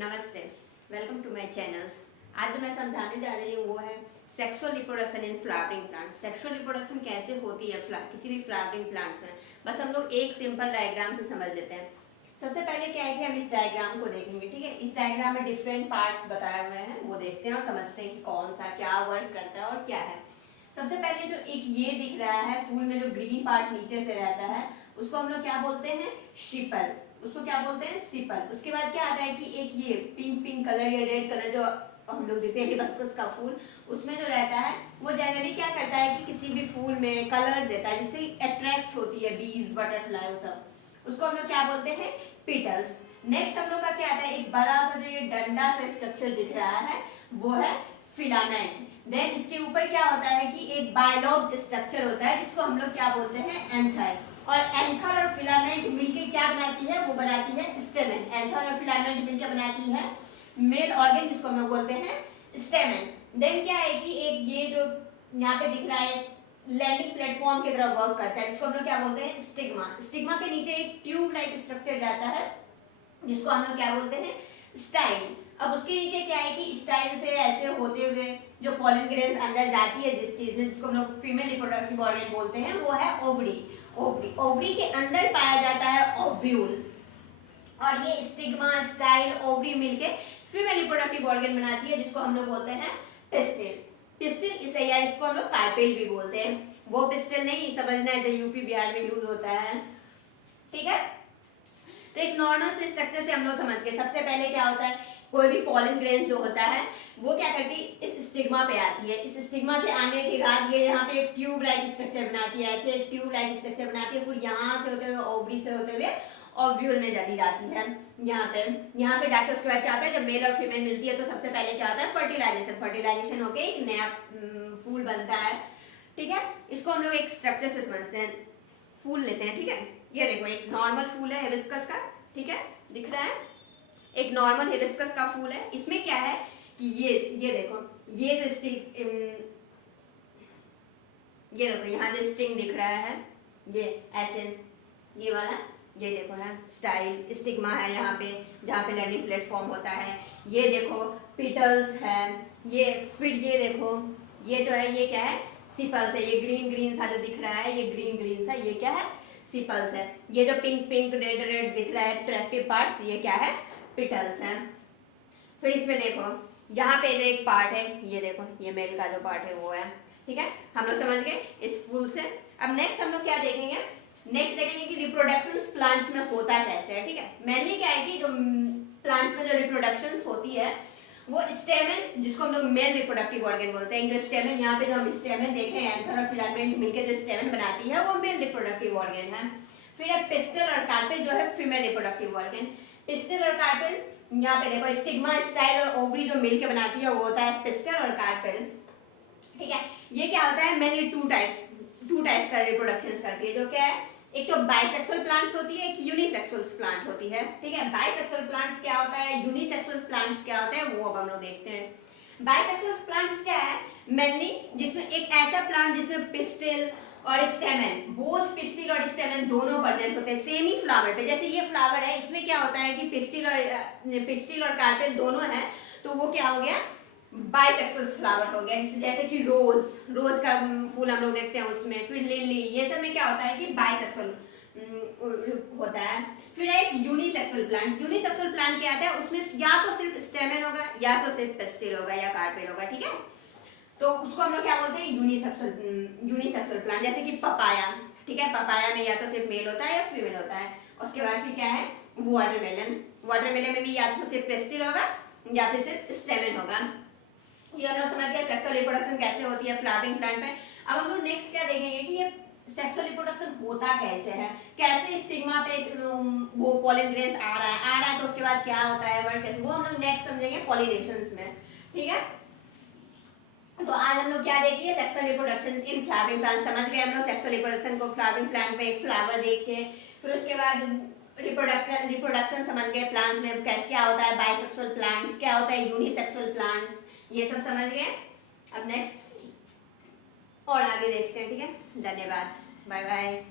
नमस्ते, welcome to my channels. आज जो मैं समझाने जा रही हूँ वो है sexual reproduction in flowering plant. Sexual reproduction कैसे होती है किसी भी फ्लावरिंग प्लांट्स में, बस हम लोग एक सिंपल डायग्राम से समझ लेते हैं। सबसे पहले क्या है कि हम इस डायग्राम को देखेंगे, ठीक है। इस डायग्राम में डिफरेंट पार्ट्स बताए हुए हैं, वो देखते हैं और समझते हैं कि कौन सा क्या वर्क करता है और क्या है। सबसे पहले जो एक ये दिख रहा है फूल में, जो ग्रीन पार्ट नीचे से रहता है, उसको हम लोग क्या बोलते हैं, शिपल। उसको क्या बोलते हैं, सिपल। उसके बाद क्या आता है कि एक ये पिंक पिंक कलर या रेड कलर जो हम लोग देखते हैं हिबिस्कस का फूल, उसमें जो रहता है वो जनरली क्या करता है कि किसी भी फूल में कलर देता है जिससे अट्रैक्ट होती है बीज, बटरफ्लाई, वो सब। उसको हम लोग क्या बोलते हैं, पिटल्स। नेक्स्ट हम लोग का क्या आता है, एक बड़ा सा जो ये डंडा सा स्ट्रक्चर दिख रहा है वो है फिलामेंट। देन इसके ऊपर क्या होता है कि एक बायलॉब्ड स्ट्रक्चर होता है जिसको हम लोग क्या बोलते हैं, एंथर। और एंथर और फिलामेंट मिलके क्या बनाती है, वो बनाती है स्टेमेन। एंथर और फिलामेंट मिलकर बनाती है मेल ऑर्गन जिसको हम लोग बोलते हैं स्टेमेन। देन क्या है कि एक ये जो यहाँ पे दिख रहा है लैंडिंग प्लेटफॉर्म की तरह वर्क करता है जिसको हम लोग क्या बोलते हैं, स्टिग्मा। स्टिग्मा के नीचे एक ट्यूब लाइक स्ट्रक्चर जाता है जिसको हम लोग क्या बोलते हैं, स्टाइल। अब उसके नीचे क्या है कि स्टाइल से ऐसे होते हुए जो पॉलन ग्रेन्स अंदर जाती है जिस चीज में, जिसको हम लोग फीमेल रिप्रोडक्टिव ऑर्गन बोलते हैं, वो है ओवरी। ओवरी, ओवरी के अंदर पाया जाता है ओव्यूल। और ये स्टिग्मा, स्टाइल, ओवरी मिलके फीमेल रिप्रोडक्टिव ऑर्गन बनाती है जिसको हम लोग बोलते हैं पिस्टिल। पिस्टिल इसे या इसको हम लोग कार्पेल भी बोलते हैं। वो पिस्टिल नहीं समझना है जो यूपी बिहार में यूज होता है, ठीक है। तो एक नॉर्मल से स्ट्रक्चर से हम लोग समझ गए। सबसे पहले क्या होता है, कोई भी पॉलन ग्रेन जो होता है वो क्या करती है, इस स्टिग्मा पे आती है। इस स्टिग्मा के आने के बाद ये यहाँ पे एक ट्यूब लाइक स्ट्रक्चर बनाती है, ऐसे एक ट्यूब लाइक स्ट्रक्चर बनाती है, फिर यहाँ से होते हुए ओवरी से होते हुए ओव्यूल में चली जाती है। यहाँ पे जाके उसके बाद क्या होता है, जब मेल और फीमेल मिलती है तो सबसे पहले क्या होता है, फर्टिलाइजेशन। फर्टिलाइजेशन होके एक नया फूल बनता है, ठीक है। इसको हम लोग एक स्ट्रक्चर से समझते हैं। फूल लेते हैं, ठीक है। ये देखो एक नॉर्मल फूल है हिबिस्कस का, ठीक है, दिख रहा है। एक नॉर्मल हिबिस्कस का फूल है। इसमें क्या है कि ये देखो, ये जो स्टिंग, ये देखो यहाँ जो स्टिंग दिख रहा है, ये ऐसे, ये वाला, ये देखो है स्टाइल, स्टिग्मा है यहाँ पे जहाँ पे लैंडिंग प्लेटफॉर्म होता है। ये देखो पिटल्स है, ये फिर ये देखो ये जो है ये क्या है, सिपल्स है। ये ग्रीन ग्रीन सा जो दिख रहा है, ये ग्रीन ग्रीन सा, ये क्या है, सिपल्स है। ये जो पिंक पिंक रेड रेड दिख रहा है अट्रैक्टिव पार्ट्स, ये क्या है, पिटल्स है। फिर इसमें देखो यहाँ पे जो एक पार्ट है, ये देखो ये मेल का जो पार्ट है वो है, ठीक है। हम लोग समझ गए इस फूल से। अब नेक्स्ट हम लोग क्या देखेंगे, नेक्स्ट देखेंगे कि रिप्रोडक्शन प्लांट्स में होता कैसे है, ठीक है। मेनली क्या है कि जो प्लांट्स में जो रिप्रोडक्शन होती है वो स्टेमेन, जिसको हम लोग मेल रिप्रोडक्टिव ऑर्गन बोलते हैं, जो स्टेमेन यहाँ पे जो हम स्टेमेन देखे हैं, एंथर और फिलामेंट मिलकर जो स्टेमेन बनाती है वो मेल रिप्रोडक्टिव ऑर्गन है। फिर है पिस्टल और कार्पेल जो है फीमेल रिप्रोडक्टिव ऑर्गन। पिस्टल और कार्पेल, यहाँ पे देखो स्टिग्मा, स्टाइल और ओवरी जो मिलकर बनाती है वो होता है पिस्टल और कार्पेल, ठीक है। ये क्या होता है, मेनली टू टाइप्स का रिप्रोडक्शन करती है, जो क्या है, एक तो बाइसेक्सुअल प्लांट्स होती है, एक यूनिसेक्सुअल प्लांट होती है, ठीक है। बाइसेक्सुअल प्लांट्स क्या होता है, यूनिसेक्सुअल प्लांट्स क्या होता है, वो अब हम लोग देखते हैं। बाइसेक्सुअल प्लांट्स क्या है, मेनली जिसमें एक ऐसा प्लांट जिसमें पिस्टिल और स्टेमेन, बोथ पिस्टिल और स्टेमेन दोनों प्रेजेंट होते हैं सेम ही फ्लावर पे। जैसे ये फ्लावर है, इसमें क्या होता है कि पिस्टिल और कार्पेल दोनों है, तो वो क्या हो गया, बाइसेक्सुअल फ्लावर हो गया। जैसे कि रोज का फूल हम लोग देखते हैं उसमें, फिर लिली, ये सब में क्या होता है कि बाइसेक्सुअल होता है। फिर एक यूनिसेक्सुअल प्लांट। यूनिसेक्सुअल प्लांट क्या आता है, उसमें या तो सिर्फ स्टेमेन होगा या तो सिर्फ पेस्टिल होगा या कार्पेल होगा, ठीक है। तो उसको हम लोग क्या बोलते हैं, यूनिसेक्सुअल प्लांट। जैसे कि पपाया, ठीक है, पपाया में या तो सिर्फ मेल होता है या फीमेल होता है। उसके बाद फिर क्या है, वाटरमेलन। वाटरमेलन में भी या तो सिर्फ पेस्टिल होगा या फिर सिर्फ स्टेमेन होगा। ये हम लोग समझ गए सेक्सुअल रिप्रोडक्शन कैसे होती है फ्लावरिंग प्लांट में। अब हम लोग नेक्स्ट क्या देखेंगे कि ये सेक्सुअल रिप्रोडक्शन होता कैसे है, कैसे स्टिग्मा पे वो पॉलन ग्रेन्स आ रहा है तो उसके बाद क्या होता है वर्क कैसे, वो हम लोग नेक्स्ट समझेंगे पॉलिनेशंस में, ठीक है। तो आज हम लोग क्या देख लिए, sexual reproduction in flowering plant समझ गए हम लोग। सेक्सुअल रिप्रोडक्शन को फ्लावरिंग प्लांट में एक फ्लावर देख के, फिर उसके बाद रिप्रोडक्शन समझ गए प्लांट्स में कैसे क्या होता है, बाइसेक्सुअल प्लांट्स क्या होता है, यूनिसेक्सुअल प्लांट्स, ये सब समझ गए। अब नेक्स्ट और आगे देखते हैं, ठीक है। धन्यवाद, बाय बाय।